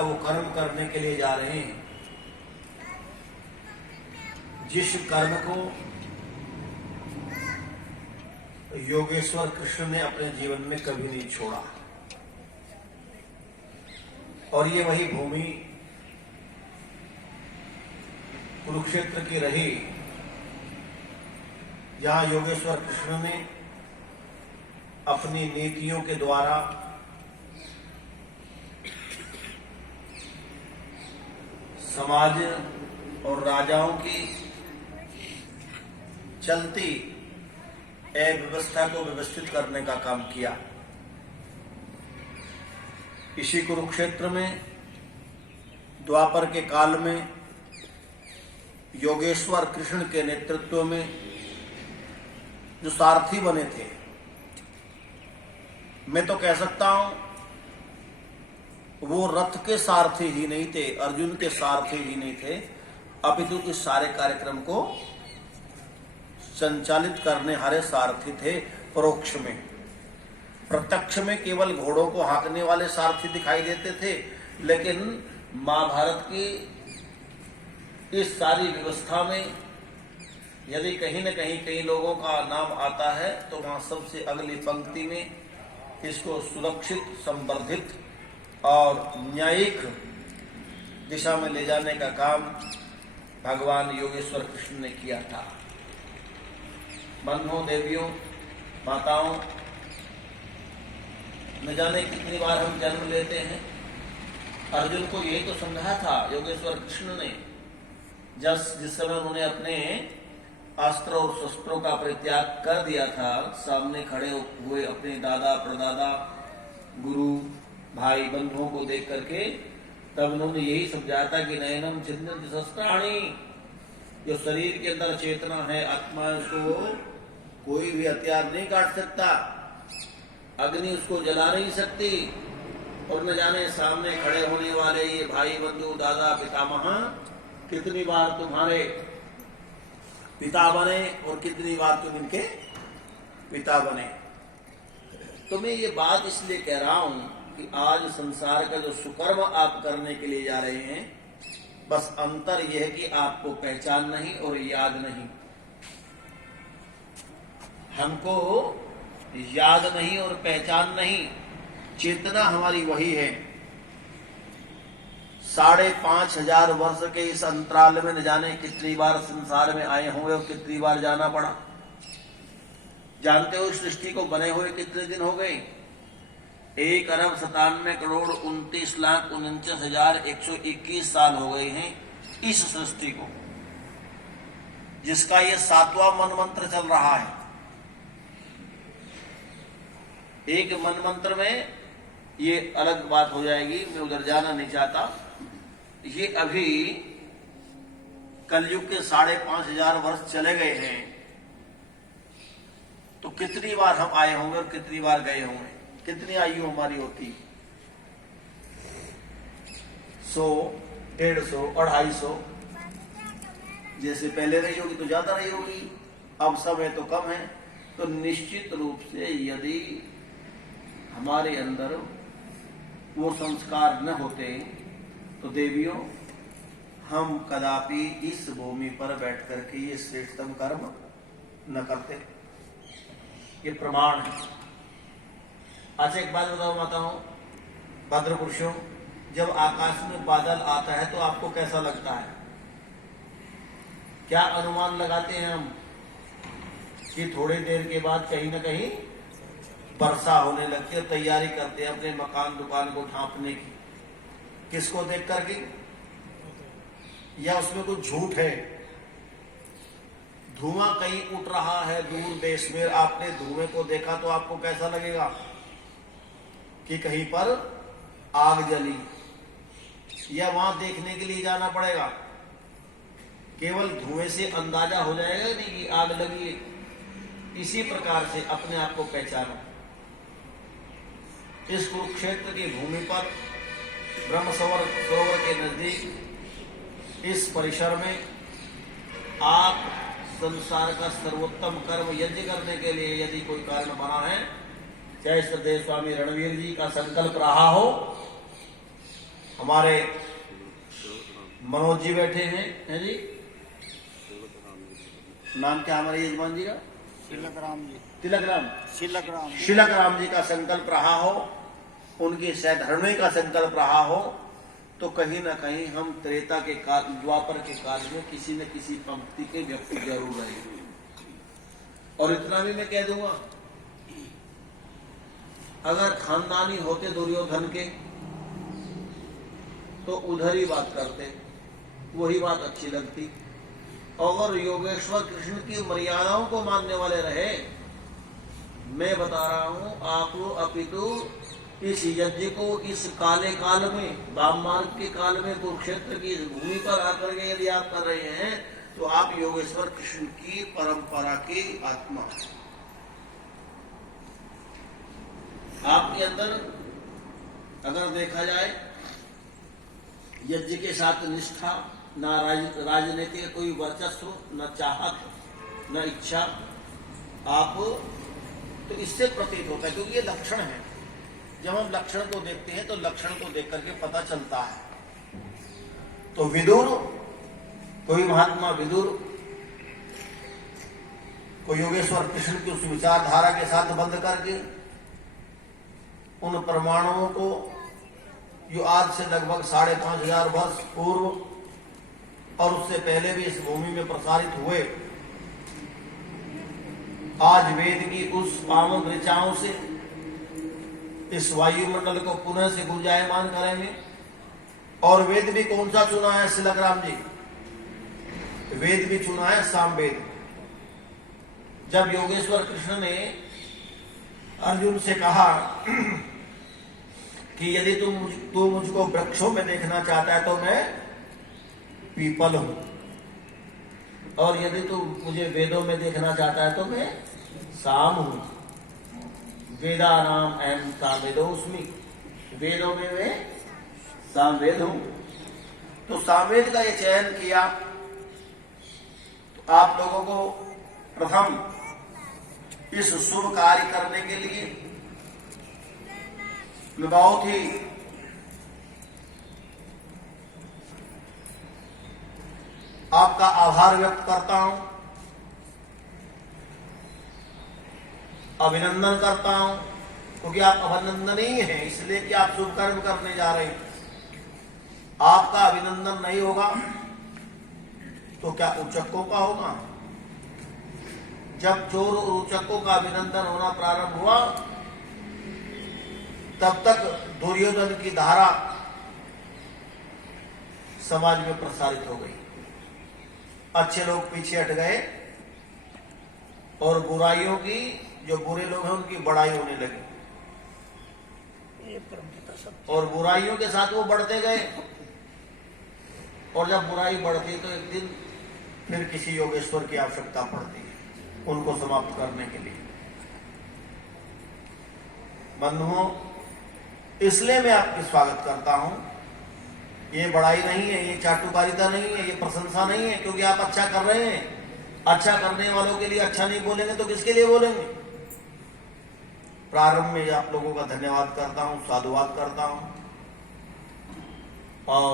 वो कर्म करने के लिए जा रहे हैं जिस कर्म को योगेश्वर कृष्ण ने अपने जीवन में कभी नहीं छोड़ा। और ये वही भूमि कुरुक्षेत्र की रही जहां योगेश्वर कृष्ण ने अपनी नीतियों के द्वारा समाज और राजाओं की चलती अव्यवस्था को व्यवस्थित करने का काम किया। इसी कुरुक्षेत्र में द्वापर के काल में योगेश्वर कृष्ण के नेतृत्व में जो सारथी बने थे, मैं तो कह सकता हूं वो रथ के सारथी ही नहीं थे, अर्जुन के सारथी ही नहीं थे, अपितु इस सारे कार्यक्रम को संचालित करने हारे सारथी थे। परोक्ष में, प्रत्यक्ष में केवल घोड़ों को हाँकने वाले सारथी दिखाई देते थे, लेकिन महाभारत की इस सारी व्यवस्था में यदि कहीं न कहीं कई लोगों का नाम आता है तो वहां सबसे अगली पंक्ति में इसको सुरक्षित, संवर्धित और न्यायिक दिशा में ले जाने का काम भगवान योगेश्वर कृष्ण ने किया था। बंधुओं, देवियों, माताओं, न जाने कितनी बार हम जन्म लेते हैं। अर्जुन को यही तो समझाया था योगेश्वर कृष्ण ने जिस समय उन्होंने अपने अस्त्र और शस्त्रों का परित्याग कर दिया था, सामने खड़े हुए अपने दादा, परदादा, गुरु, भाई, बंधुओं को देख करके तब उन्होंने यही समझाया था कि नयनम छिन्नति शस्त्राणि, जो शरीर के अंदर चेतना है, आत्मा, उसको कोई भी हथियार नहीं काट सकता, अग्नि उसको जला नहीं सकती। और न जाने सामने खड़े होने वाले ये भाई, बंधु, दादा, पितामह कितनी बार तुम्हारे पिता बने और कितनी बार तुम इनके पिता बने। तो मैं ये बात इसलिए कह रहा हूं कि आज संसार का जो सुकर्म आप करने के लिए जा रहे हैं, बस अंतर यह है कि आपको पहचान नहीं और याद नहीं। हमको याद नहीं और पहचान नहीं, चेतना हमारी वही है। 5,500 वर्ष के इस अंतराल में न जाने कितनी बार संसार में आए होंगे और कितनी बार जाना पड़ा। जानते हो सृष्टि को बने हुए कितने दिन हो गए? 1,97,29,49,121 साल हो गए हैं इस सृष्टि को, जिसका ये 7वां मनमंत्र चल रहा है। एक मनमंत्र में ये अलग बात हो जाएगी, मैं उधर जाना नहीं चाहता। ये अभी कलयुग के 5,500 वर्ष चले गए हैं, तो कितनी बार हम आए होंगे और कितनी बार गए होंगे? कितनी आयु हमारी होती? 100, 150, 250 जैसे पहले रही होगी तो ज्यादा रही होगी, अब समय तो कम है। तो निश्चित रूप से यदि हमारे अंदर वो संस्कार न होते तो देवियों, हम कदापि इस भूमि पर बैठ करके ये श्रेष्ठतम कर्म न करते। ये प्रमाण है। अच्छा, एक बात बताओ माताओं, भद्र पुरुषों, जब आकाश में बादल आता है तो आपको कैसा लगता है? क्या अनुमान लगाते हैं हम कि थोड़ी देर के बाद कहीं ना कहीं वर्षा होने लगती है, तैयारी करते हैं अपने मकान दुकान को ढांपने की। किसको देख करके? या उसमें कुछ झूठ है? धुआं कहीं उठ रहा है दूर देश में, आपने धुएं को देखा तो आपको कैसा लगेगा कि कहीं पर आग जली, या वहां देखने के लिए जाना पड़ेगा? केवल धुएं से अंदाजा हो जाएगा नहीं कि आग लगी है। इसी प्रकार से अपने आप को पहचानो। इस कुरुक्षेत्र की भूमि पर ब्रह्म सरोवर के नजदीक इस परिसर में आप संसार का सर्वोत्तम कर्म यज्ञ करने के लिए यदि कोई कारण बना है, चाहे श्रद्धेय स्वामी रणवीर जी का संकल्प रहा हो हमारे मनोज जी बैठे हैं जी। नाम क्या हमारे यजमान जी का? तिलक राम जी। शिलक राम जी का संकल्प रहा हो, उनकी सहधर्मी का संकल्प रहा हो, तो कहीं ना कहीं हम त्रेता के काल, द्वापर के काल में किसी न किसी पंक्ति के व्यक्ति जरूर रहेंगे। और इतना भी मैं कह दूंगा, अगर खानदानी होते दुर्योधन के तो उधर ही बात करते, वही बात अच्छी लगती। अगर योगेश्वर कृष्ण की मर्यादाओं को मानने वाले रहे, मैं बता रहा हूं आप लोग, अपितु इस यज्ञ को इस काले काल में, वाम मार्ग के काल में, कुरुक्षेत्र की भूमि पर आकर के यदि आप कर रहे हैं, तो आप योगेश्वर कृष्ण की परंपरा की आत्मा। आपके अंदर अगर देखा जाए यज्ञ के साथ निष्ठा, न राजनीतिक कोई वर्चस्व, न चाहत, न इच्छा, आप तो इससे प्रतीत होता है, क्योंकि ये लक्षण है। जब हम लक्षण को देखते हैं तो लक्षण को देख करके पता चलता है। तो विदुर, कोई महात्मा विदुर को योगेश्वर कृष्ण की उस विचारधारा के साथ बंध करके उन परमाणुओं को, जो आज से लगभग 5,500 वर्ष पूर्व और उससे पहले भी इस भूमि में प्रसारित हुए, आज वेद की उस पावन ऋचाओं से इस वायुमंडल को पुनः से गुंजायमान करेंगे। और वेद भी कौन सा चुना है शिलक राम जी? वेद भी चुना है सामवेद। जब योगेश्वर कृष्ण ने अर्जुन से कहा कि यदि तू मुझको वृक्षों में देखना चाहता है तो मैं पीपल हूं, और यदि तू मुझे वेदों में देखना चाहता है तो मैं साम हूं। वेदा नाम एम सामवेदोस्मि, वेदों में मैं सामवेद हूं। तो सामवेद का ये चयन किया। तो आप लोगों को प्रथम इस शुभ कार्य करने के लिए मैं बहुत ही आपका आभार व्यक्त करता हूं, अभिनंदन करता हूं, क्योंकि आप अभिनंदनीय हैं, इसलिए कि आप शुभ कर्म करने जा रहे हैं। आपका अभिनंदन नहीं होगा तो क्या उचक्कों का होगा? जब चोर और उचक्कों का अभिनंदन होना प्रारंभ हुआ, तब तक दुर्योधन की धारा समाज में प्रसारित हो गई। अच्छे लोग पीछे हट गए और बुराइयों की, जो बुरे लोग हैं उनकी बड़ाई होने लगी, और बुराइयों के साथ वो बढ़ते गए। और जब बुराई बढ़ती तो एक दिन फिर किसी योगेश्वर की आवश्यकता पड़ती है उनको समाप्त करने के लिए। बंधुओं, इसलिए मैं आपकी स्वागत करता हूं। ये बड़ाई नहीं है, ये चाटुकारिता नहीं है, ये प्रशंसा नहीं है, क्योंकि आप अच्छा कर रहे हैं। अच्छा करने वालों के लिए अच्छा नहीं बोलेंगे तो किसके लिए बोलेंगे? प्रारंभ में आप लोगों का धन्यवाद करता हूं, साधुवाद करता हूं। और